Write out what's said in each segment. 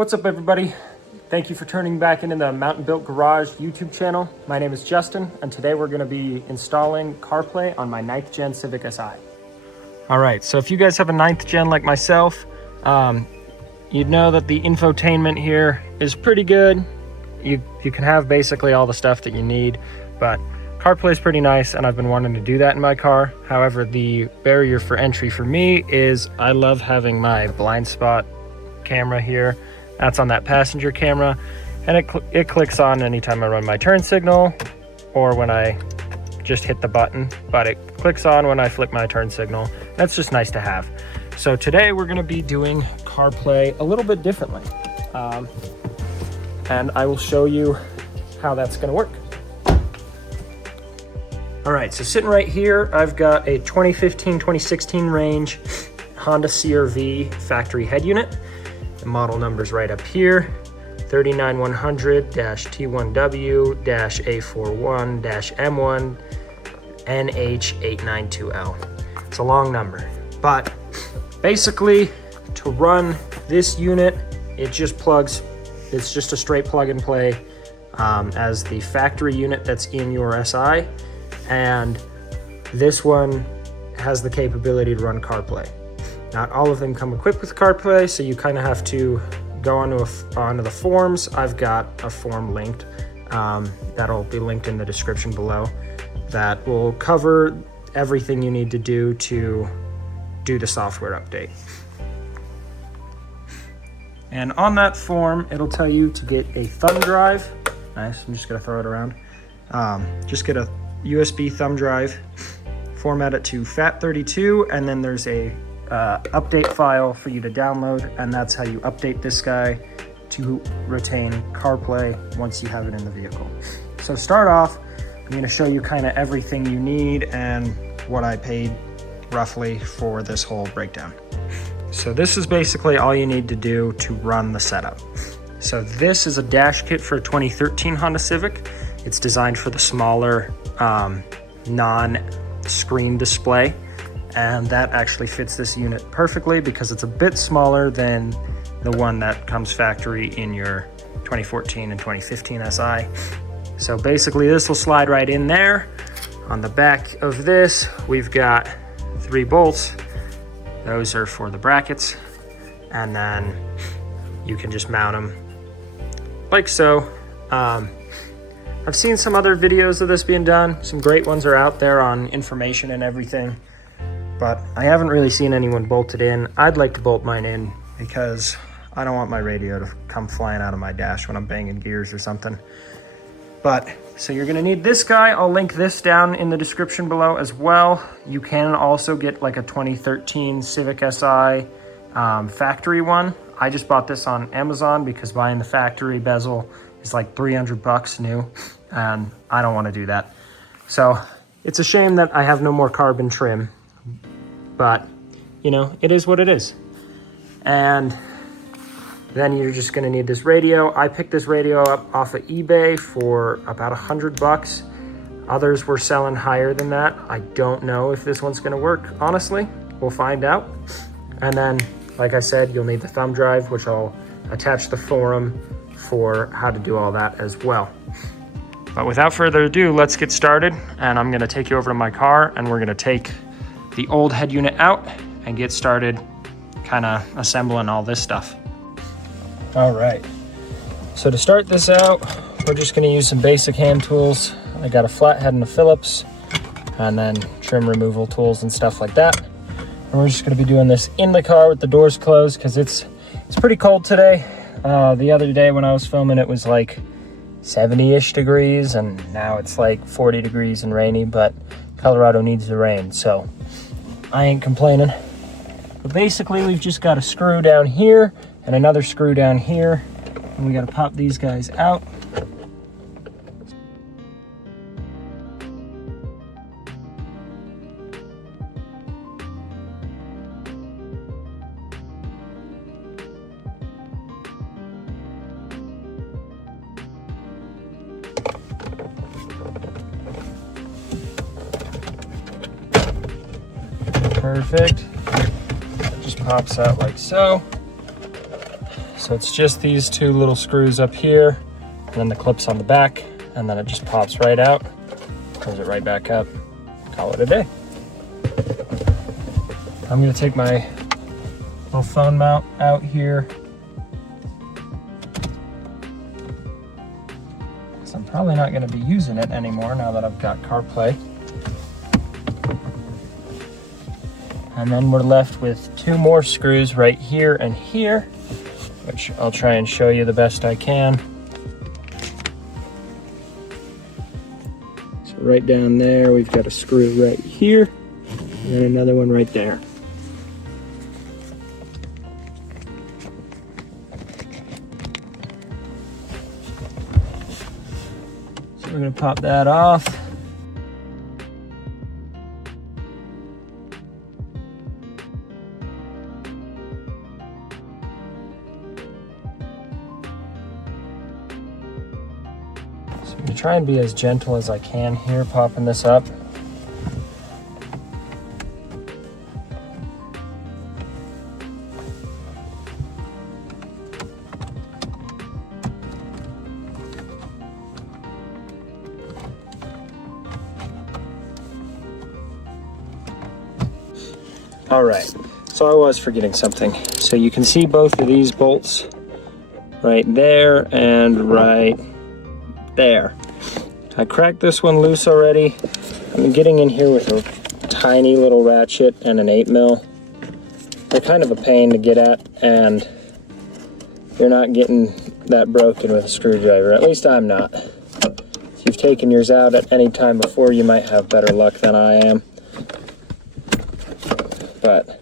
What's up, everybody? Thank you for turning back into the Mountain Built Garage YouTube channel. My name is Justin, and today we're going to be installing CarPlay on my 9th gen Civic Si. All right, so if you guys have a 9th gen like myself, you'd know that the infotainment here is pretty good. You can have basically all the stuff that you need, but CarPlay is pretty nice, and I've been wanting to do that in my car. However, the barrier for entry for me is I love having my blind spot camera here. That's on that passenger camera, and it clicks on anytime I run my turn signal or when I just hit the button, but it clicks on when I flick my turn signal. That's just nice to have. So today we're going to be doing CarPlay a little bit differently, and I will show you how that's going to work. All right, so sitting right here, I've got a 2015-2016 range Honda CR-V factory head unit. The model number's right up here, 39100-T1W-A41-M1-NH892L. It's a long number, but basically to run this unit, it just plugs, it's just a straight plug and play as the factory unit that's in your SI, and this one has the capability to run CarPlay. Not all of them come equipped with CarPlay, so you kind of have to go onto the forms. I've got a form linked that'll be linked in the description below that will cover everything you need to do the software update. And on that form, it'll tell you to get a thumb drive. Nice, I'm just gonna throw it around. Just get a USB thumb drive, format it to FAT32, and then there's a update file for you to download, and that's how you update this guy to retain CarPlay once you have it in the vehicle. So start off, I'm going to show you kind of everything you need and what I paid roughly for this whole breakdown. So this is basically all you need to do to run the setup. So this is a dash kit for a 2013 Honda Civic. It's designed for the smaller non-screen display, and that actually fits this unit perfectly because it's a bit smaller than the one that comes factory in your 2014 and 2015 Si. So basically this will slide right in there. On the back of this, we've got 3 bolts. Those are for the brackets, and then you can just mount them like so. I've seen some other videos of this being done. Some great ones are out there on information and everything, but I haven't really seen anyone bolt it in. I'd like to bolt mine in because I don't want my radio to come flying out of my dash when I'm banging gears or something. But, so you're gonna need this guy. I'll link this down in the description below as well. You can also get like a 2013 Civic Si factory one. I just bought this on Amazon because buying the factory bezel is like 300 bucks new, and I don't wanna do that. So it's a shame that I have no more carbon trim, but you know, it is what it is. And then you're just gonna need this radio. I picked this radio up off of eBay for about 100 bucks. Others were selling higher than that. I don't know if this one's gonna work, honestly. We'll find out. And then, like I said, you'll need the thumb drive, which I'll attach the forum for how to do all that as well. But without further ado, let's get started. And I'm gonna take you over to my car, and we're gonna take the old head unit out and get started kind of assembling all this stuff. All right, so to start this out, we're just going to use some basic hand tools. I got a flathead and a Phillips, and then trim removal tools and stuff like that. And we're just going to be doing this in the car with the doors closed because it's pretty cold today. The other day when I was filming, it was like 70-ish degrees, and now it's like 40 degrees and rainy, but Colorado needs the rain, so I ain't complaining. But basically, we've just got a screw down here and another screw down here, and we got to pop these guys out. Perfect. It just pops out like so. So it's just these two little screws up here, and then the clips on the back, and then it just pops right out, close it right back up, call it a day. I'm gonna take my little phone mount out here. So I'm probably not gonna be using it anymore now that I've got CarPlay. And then we're left with two more screws right here and here, which I'll try and show you the best I can. So right down there, we've got a screw right here, and then another one right there. So we're gonna pop that off. So I'm gonna try and be as gentle as I can here, popping this up. All right, so I was forgetting something. So you can see both of these bolts right there and right there. I cracked this one loose already. I'm getting in here with a tiny little ratchet and an 8mm. They're kind of a pain to get at, and you're not getting that broken with a screwdriver. At least I'm not. If you've taken yours out at any time before, you might have better luck than I am. But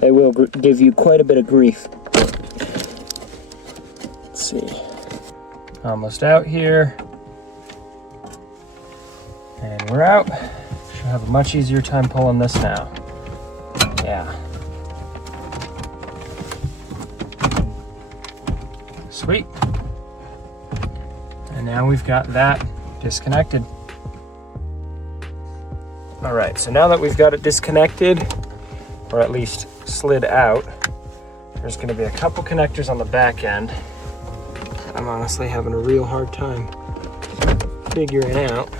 they will give you quite a bit of grief. Let's see. Almost out here. And we're out. Should have a much easier time pulling this now. Yeah. Sweet. And now we've got that disconnected. All right, so now that we've got it disconnected, or at least slid out, there's gonna be a couple connectors on the back end. I'm honestly having a real hard time figuring out,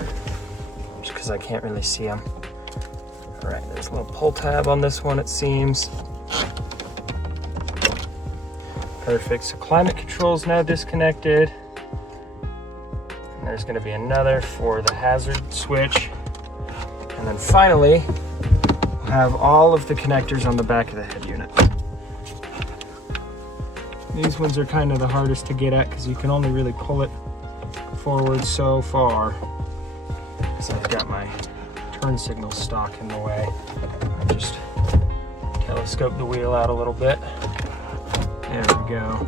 just because I can't really see them. All right, there's a little pull tab on this one, it seems. Perfect, so climate control is now disconnected. And there's gonna be another for the hazard switch. And then finally, we'll have all of the connectors on the back of the head unit. These ones are kind of the hardest to get at because you can only really pull it forward so far. So I've got my turn signal stock in the way. I just telescope the wheel out a little bit. There we go.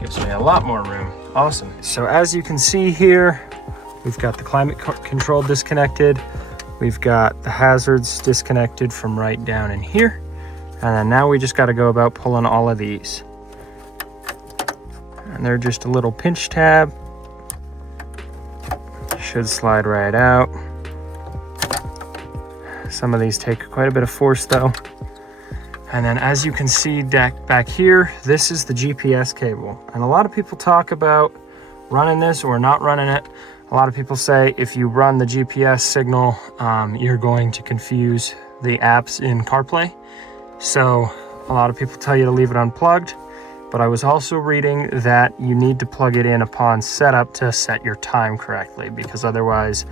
Gives me a lot more room. Awesome. So as you can see here, we've got the climate control disconnected. We've got the hazards disconnected from right down in here. And then now we just got to go about pulling all of these. And they're just a little pinch tab. Should slide right out. Some of these take quite a bit of force though. And then as you can see back here, this is the GPS cable. And a lot of people talk about running this or not running it. A lot of people say if you run the GPS signal, you're going to confuse the apps in CarPlay. So a lot of people tell you to leave it unplugged, but I was also reading that you need to plug it in upon setup to set your time correctly, because otherwise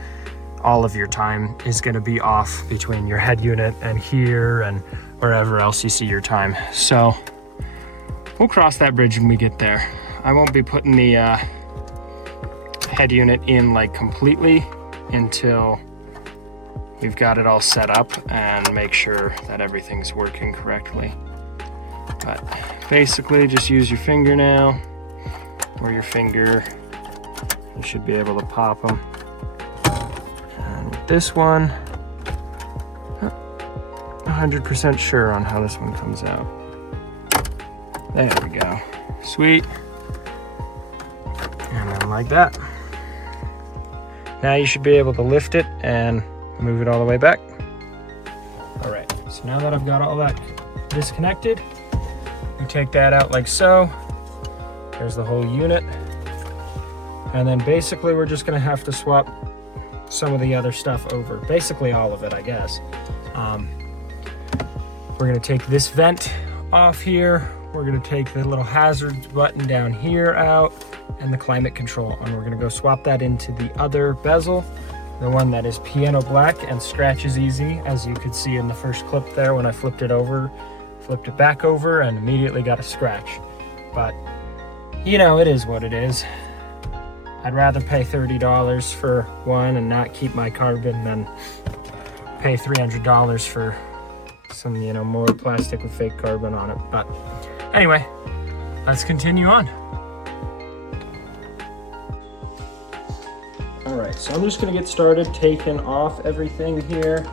all of your time is going to be off between your head unit and here and wherever else you see your time. So we'll cross that bridge when we get there. I won't be putting the head unit in like completely until we've got it all set up and make sure that everything's working correctly. But basically just use your fingernail or your finger. You should be able to pop them. And with this one, 100% sure on how this one comes out. There we go. Sweet. And then like that. Now you should be able to lift it and move it all the way back. All right, so now that I've got all that disconnected, You take that out like so. There's the whole unit. And then basically we're just gonna have to swap some of the other stuff over. Basically all of it, I guess. We're gonna take this vent off here. We're gonna take the little hazard button down here out and the climate control. And we're gonna go swap that into the other bezel, the one that is piano black and scratches easy, as you could see in the first clip there when I flipped it back over and immediately got a scratch. But you know, it is what it is. I'd rather pay $30 for one and not keep my carbon than pay $300 for some, you know, more plastic with fake carbon on it. But anyway, let's continue on. All right, so I'm just gonna get started taking off everything here.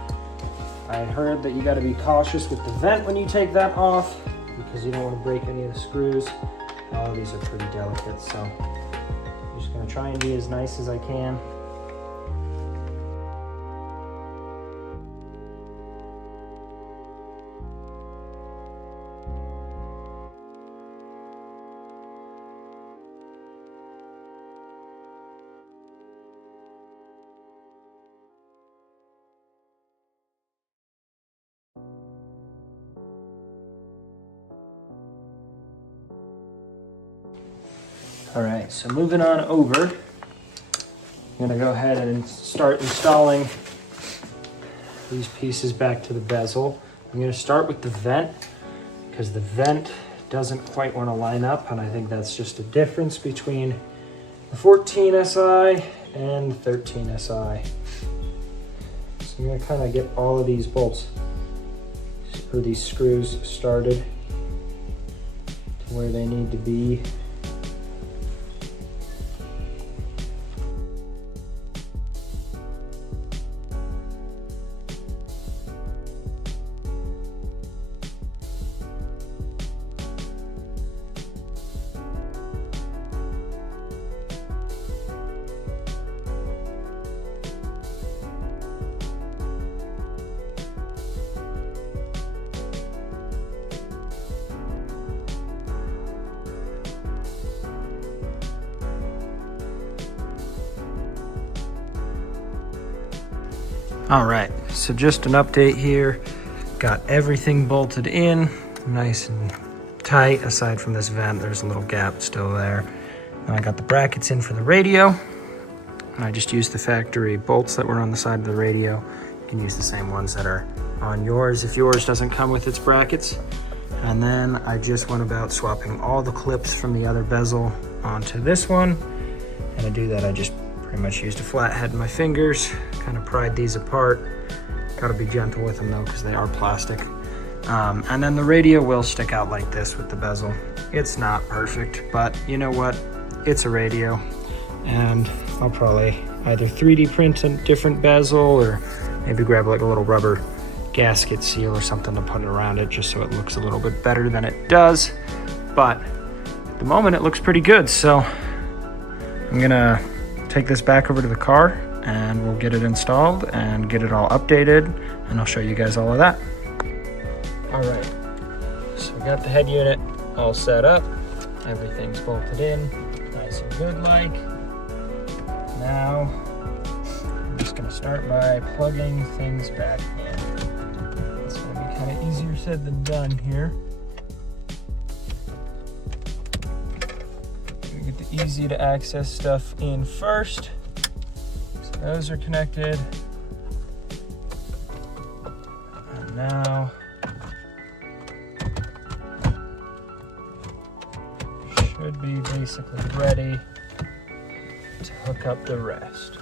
I heard that you gotta be cautious with the vent when you take that off because you don't wanna break any of the screws. All of these are pretty delicate, so I'm just gonna try and be as nice as I can. All right, so moving on over, I'm gonna go ahead and start installing these pieces back to the bezel. I'm gonna start with the vent because the vent doesn't quite wanna line up, and I think that's just a difference between the 14 SI and the 13 SI. So I'm gonna kind of get all of these bolts, or these screws started to where they need to be. All right, so just an update here. Got everything bolted in, nice and tight, aside from this vent. There's a little gap still there. And I got the brackets in for the radio. And I just used the factory bolts that were on the side of the radio. You can use the same ones that are on yours if yours doesn't come with its brackets. And then I just went about swapping all the clips from the other bezel onto this one. And to do that, I just pretty much used a flathead in my fingers, kind of pried these apart. Gotta be gentle with them though, because they are plastic. And then the radio will stick out like this with the bezel. It's not perfect, but you know what? It's a radio. And I'll probably either 3D print a different bezel or maybe grab like a little rubber gasket seal or something to put around it just so it looks a little bit better than it does. But at the moment it looks pretty good, so I'm gonna take this back over to the car and we'll get it installed and get it all updated, and I'll show you guys all of that. All right, so we got the head unit all set up. Everything's bolted in, nice and good like. Now, I'm just gonna start by plugging things back in. It's gonna be kind of easier said than done here. Get the easy to access stuff in first. So those are connected. And now should be basically ready to hook up the rest.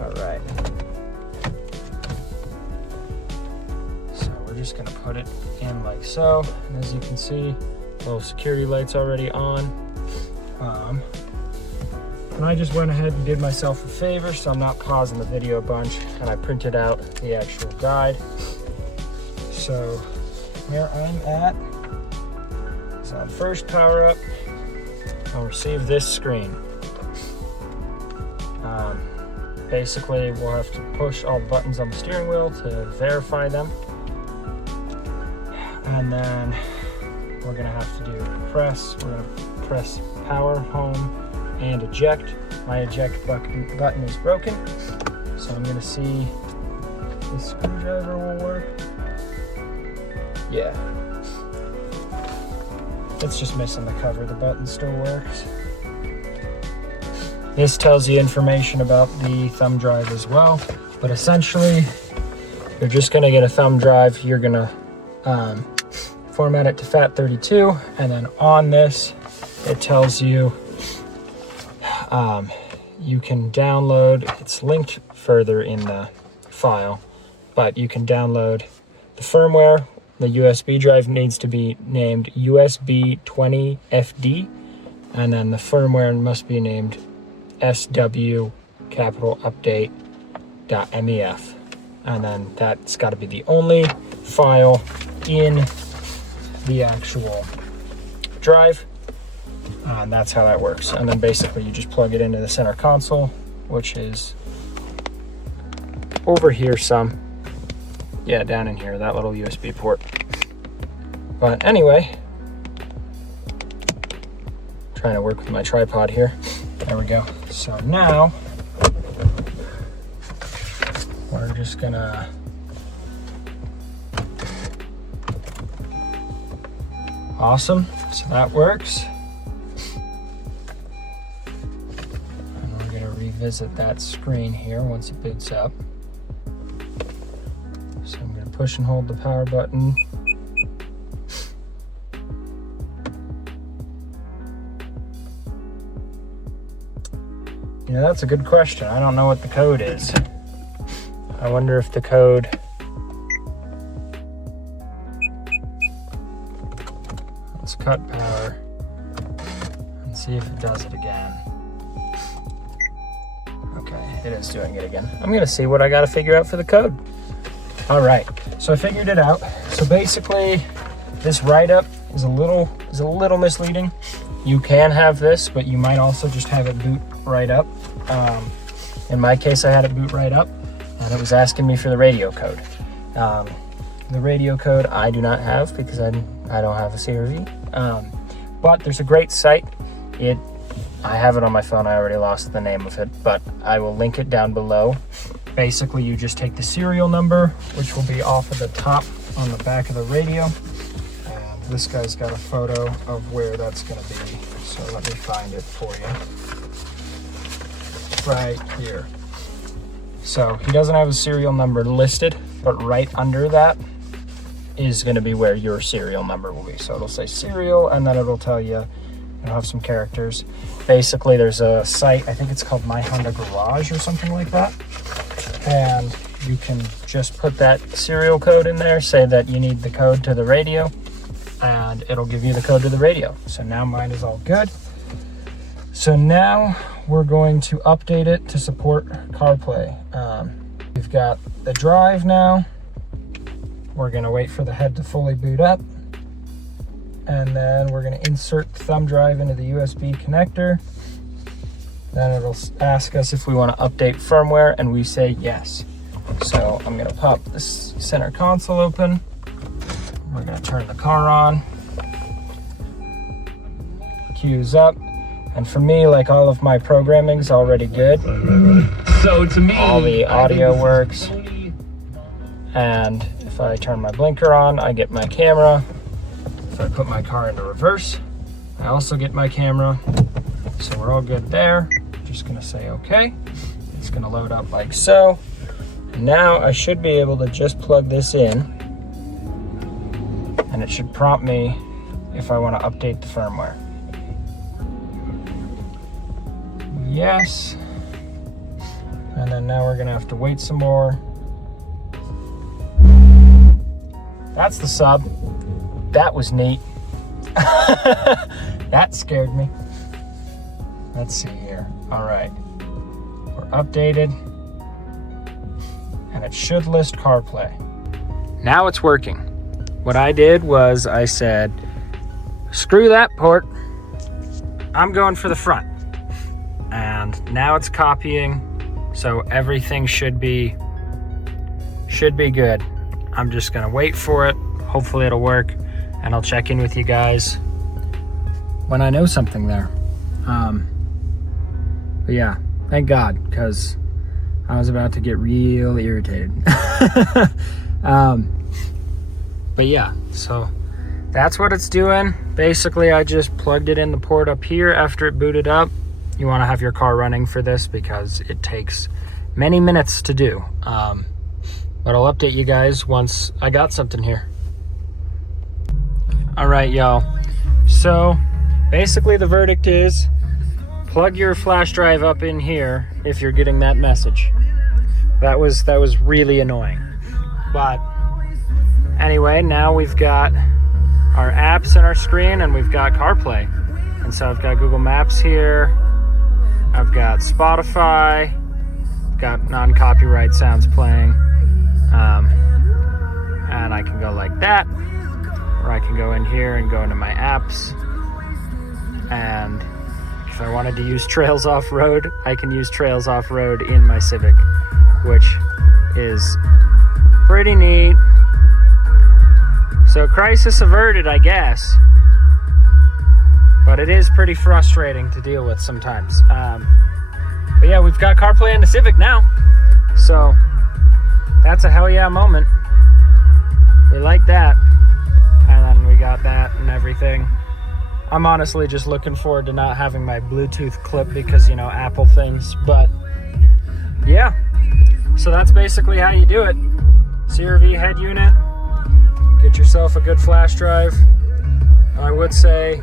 Alright, so we're just going to put it in like so, and as you can see, little security lights already on. And I just went ahead and did myself a favor, so I'm not pausing the video a bunch, and I printed out the actual guide. So where I'm at. So first power up, I'll receive this screen. Basically, we'll have to push all the buttons on the steering wheel to verify them. And then we're gonna have to do we're gonna press power, home, and eject. My eject button is broken, so I'm gonna see if the screwdriver will work. Yeah. It's just missing the cover. The button still works. This tells you information about the thumb drive as well, but essentially, you're just gonna get a thumb drive. You're gonna format it to FAT32, and then on this, it tells you you can download, it's linked further in the file, but you can download the firmware. The USB drive needs to be named USB 20FD, and then the firmware must be named SW capital update.mef, and then that's got to be the only file in the actual drive, and that's how that works. And then basically you just plug it into the center console, which is over here some. Yeah, down in here, that little USB port. But anyway, trying to work with my tripod here. There we go. So now we're just gonna awesome. So that works. And we're gonna revisit that screen here once it boots up. So I'm gonna push and hold the power button. You know, that's a good question. I don't know what the code is. I wonder if the code... Let's cut power and see if it does it again. Okay, it is doing it again. I'm gonna see what I gotta figure out for the code. All right, so I figured it out. So basically, this write-up is a little misleading. You can have this, but you might also just have it boot right up. In my case, I had it boot right up, and it was asking me for the radio code. The radio code I do not have because I don't have a CR-V. But there's a great site. I have it on my phone. I already lost the name of it, but I will link it down below. Basically, you just take the serial number, which will be off of the top on the back of the radio. And this guy's got a photo of where that's going to be. So let me find it for you. Right here. So he doesn't have a serial number listed, but right under that is going to be where your serial number will be. So it'll say serial, and then it'll tell you, it'll have some characters. Basically, there's a site, I think it's called My Honda Garage or something like that. And you can just put that serial code in there, say that you need the code to the radio, and it'll give you the code to the radio. So now mine is all good. So now we're going to update it to support CarPlay. We've got the drive now. We're gonna wait for the head to fully boot up. And then we're gonna insert the thumb drive into the USB connector. Then it'll ask us if we wanna update firmware, and we say yes. So I'm gonna pop this center console open. We're gonna turn the car on. Cues up. And for me, like, all of my programming is already good. So to me, all the audio works. And if I turn my blinker on, I get my camera. If I put my car into reverse, I also get my camera. So we're all good there. Just gonna say okay. It's gonna load up like so. And now I should be able to just plug this in, and it should prompt me if I want to update the firmware. Yes. And then now we're gonna have to wait some more. That's the sub. That was neat. That scared me. Let's see here. All right, we're updated, and it should list CarPlay. Now it's working. what I did was I said, screw that port, I'm going for the front. And now it's copying, so everything should be good. I'm just gonna wait for it. Hopefully it'll work, and I'll check in with you guys when I know something there. But yeah, thank God, because I was about to get real irritated. But yeah, so that's what it's doing. Basically, I just plugged it in the port up here after it booted up. You want to have your car running for this because it takes many minutes to do. But I'll update you guys once I got something here. All right, y'all. So basically the verdict is plug your flash drive up in here if you're getting that message. That was really annoying. But anyway, now we've got our apps in our screen and we've got CarPlay. And so I've got Google Maps here. I've got Spotify. Got non-copyright sounds playing. And I can go like that. Or I can go in here and go into my apps. And if I wanted to use Trails Off-Road, I can use Trails Off-Road in my Civic, which is pretty neat. So crisis averted, I guess. But it is pretty frustrating to deal with sometimes. But yeah, we've got CarPlay in the Civic now. So that's a hell yeah moment. We like that. And then we got that and everything. I'm honestly just looking forward to not having my Bluetooth clip because, you know, Apple things. But yeah, so that's basically how you do it. CR-V head unit. Get yourself a good flash drive. I would say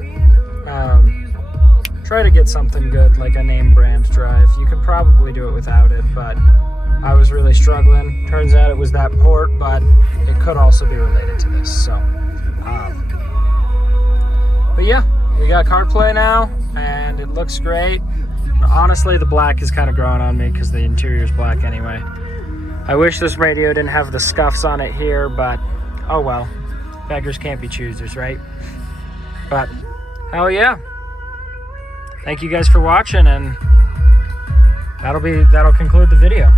try to get something good like a name brand drive. You could probably do it without it, but I was really struggling. Turns out it was that port, but it could also be related to this. So but yeah, we got CarPlay now, and it looks great. Honestly, the black is kind of growing on me because the interior is black anyway. I wish this radio didn't have the scuffs on it here, but oh well. Beggars can't be choosers, right? But hell yeah. Thank you guys for watching, and that'll conclude the video.